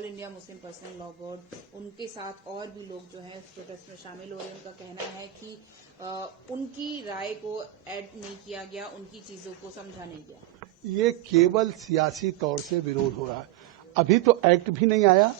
All India Muslim personal law board, उनके साथ और भी लोग जो है इस प्रोटेस्ट में शामिल हो रहे हैं। उनका कहना है कि उनकी राय को ऐड नहीं किया गया, उनकी चीजों को समझा नहीं गया। ये केवल सियासी तौर से विरोध हो रहा है। अभी तो एक्ट भी नहीं आया।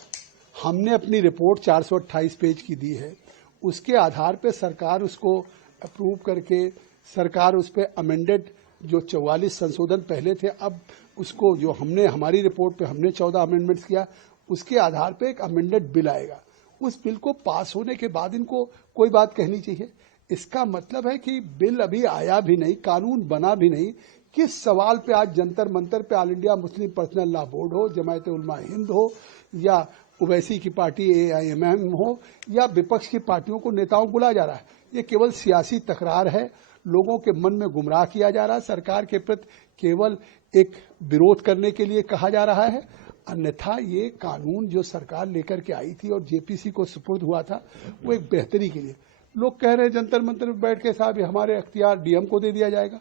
हमने अपनी रिपोर्ट 428 पेज की दी है, उसके आधार पे सरकार उसको अप्रूव करके सरकार उस पर अमेंडेड जो 44 संशोधन पहले थे, अब उसको जो हमने हमारी रिपोर्ट पे हमने 14 अमेंडमेंट्स किया, उसके आधार पे एक अमेंडेड बिल आएगा। उस बिल को पास होने के बाद इनको कोई बात कहनी चाहिए। इसका मतलब है कि बिल अभी आया भी नहीं, कानून बना भी नहीं। किस सवाल पे आज जंतर मंतर पे all India Muslim personal law board हो, जमायत उलमा हिंद हो या ओवैसी की पार्टी AIMM हो या विपक्ष की पार्टियों को नेताओं को बुलाया जा रहा है। ये केवल सियासी तकरार है, लोगों के मन में गुमराह किया जा रहा है। सरकार के प्रति केवल एक विरोध करने के लिए कहा जा रहा है, अन्यथा ये कानून जो सरकार लेकर के आई थी और JPC को सुपुर्द हुआ था, वो एक बेहतरी के लिए। लोग कह रहे हैं जंतर मंतर में बैठ के साहब हमारे अख्तियार DM को दे दिया जाएगा।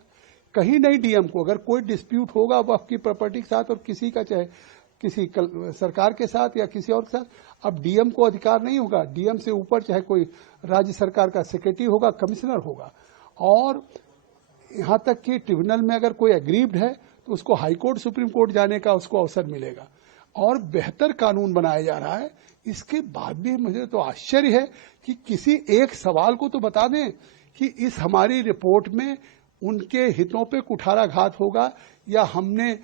कहीं नहीं DM को। अगर कोई डिस्प्यूट होगा वक्फ की प्रॉपर्टी के साथ और किसी का चाहे किसी सरकार के साथ या किसी और के साथ, अब DM को अधिकार नहीं होगा। DM से ऊपर चाहे कोई राज्य सरकार का सेक्रेटरी होगा, कमिश्नर होगा। और यहां तक कि ट्रिब्यूनल में अगर कोई एग्रीव्ड है तो उसको हाईकोर्ट सुप्रीम कोर्ट जाने का उसको अवसर मिलेगा और बेहतर कानून बनाया जा रहा है। इसके बाद भी मुझे तो आश्चर्य है कि किसी एक सवाल को तो बता दें कि इस हमारी रिपोर्ट में उनके हितों पे कुठाराघात होगा या हमने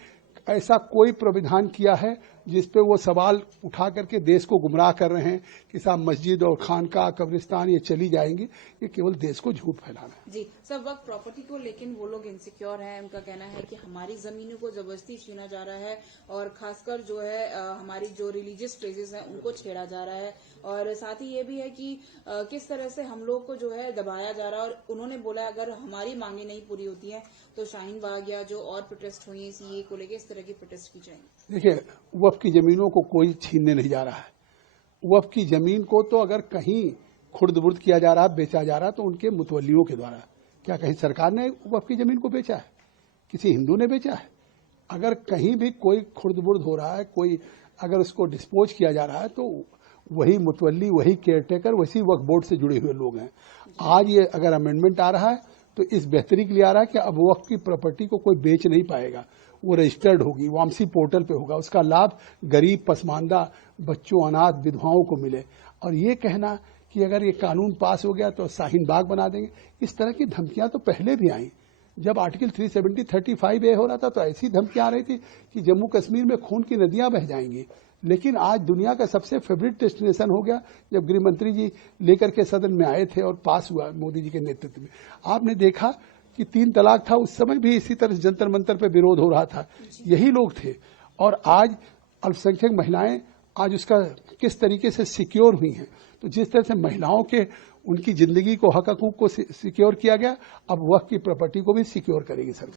ऐसा कोई प्राविधान किया है जिसपे वो सवाल उठा करके देश को गुमराह कर रहे हैं कि साहब मस्जिद और खानका कब्रिस्तान ये चली जाएंगी। ये केवल देश को झूठ फैलाना है। जी सब वक्त प्रॉपर्टी को लेकिन वो लोग इनसिक्योर हैं। उनका कहना है कि हमारी जमीनों को जबरदस्ती छीना जा रहा है और खासकर जो है हमारी जो रिलीजियस प्लेसेस हैं उनको छेड़ा जा रहा है। और साथ ही ये भी है कि किस तरह से हम लोग को जो है दबाया जा रहा है। और उन्होंने बोला अगर हमारी मांगे नहीं पूरी होती हैं तो शाहीन बाग या जो और प्रोटेस्ट हुई है CAA को लेकर इस तरह की प्रोटेस्ट की जाएंगी। देखिए, वक्फ की जमीनों को कोई छीनने नहीं जा रहा है। वक्फ की जमीन को तो अगर कहीं खुर्द-बुर्द किया जा रहा है, बेचा जा रहा है तो उनके मुतवल्लियों के द्वारा। क्या कहीं सरकार ने वक्फ की जमीन को बेचा है? किसी हिंदू ने बेचा है? अगर कहीं भी कोई खुर्द-बुर्द हो रहा है, कोई अगर उसको डिस्पोज किया जा रहा है तो वही मुतवल्ली, वही केयरटेकर, वही वक्फ बोर्ड से जुड़े हुए लोग हैं। आज ये अगर अमेंडमेंट आ रहा है तो इस बेहतरी के लिए आ रहा है कि अब वक्फ की प्रॉपर्टी को कोई बेच नहीं पाएगा। वो रजिस्टर्ड होगी, वामसी पोर्टल पे होगा। उसका लाभ गरीब, पसमानदा बच्चों, अनाथ, विधवाओं को मिले। और ये कहना कि अगर ये कानून पास हो गया तो शाहीन बाग बना देंगे, इस तरह की धमकियां तो पहले भी आई। जब आर्टिकल 370-35A हो रहा था तो ऐसी धमकियां आ रही थी कि जम्मू कश्मीर में खून की नदियां बह जाएंगी। लेकिन आज दुनिया का सबसे फेवरेट डेस्टिनेशन हो गया जब गृह मंत्री जी लेकर के सदन में आए थे और पास हुआ मोदी जी के नेतृत्व में। आपने देखा कि 3 तलाक था, उस समय भी इसी तरह जंतर मंतर पे विरोध हो रहा था। यही लोग थे। और आज अल्पसंख्यक महिलाएं आज उसका किस तरीके से सिक्योर हुई हैं। तो जिस तरह से महिलाओं के उनकी जिंदगी को, हक हकूक को सिक्योर किया गया, अब वक्फ की प्रॉपर्टी को भी सिक्योर करेगी सरकार।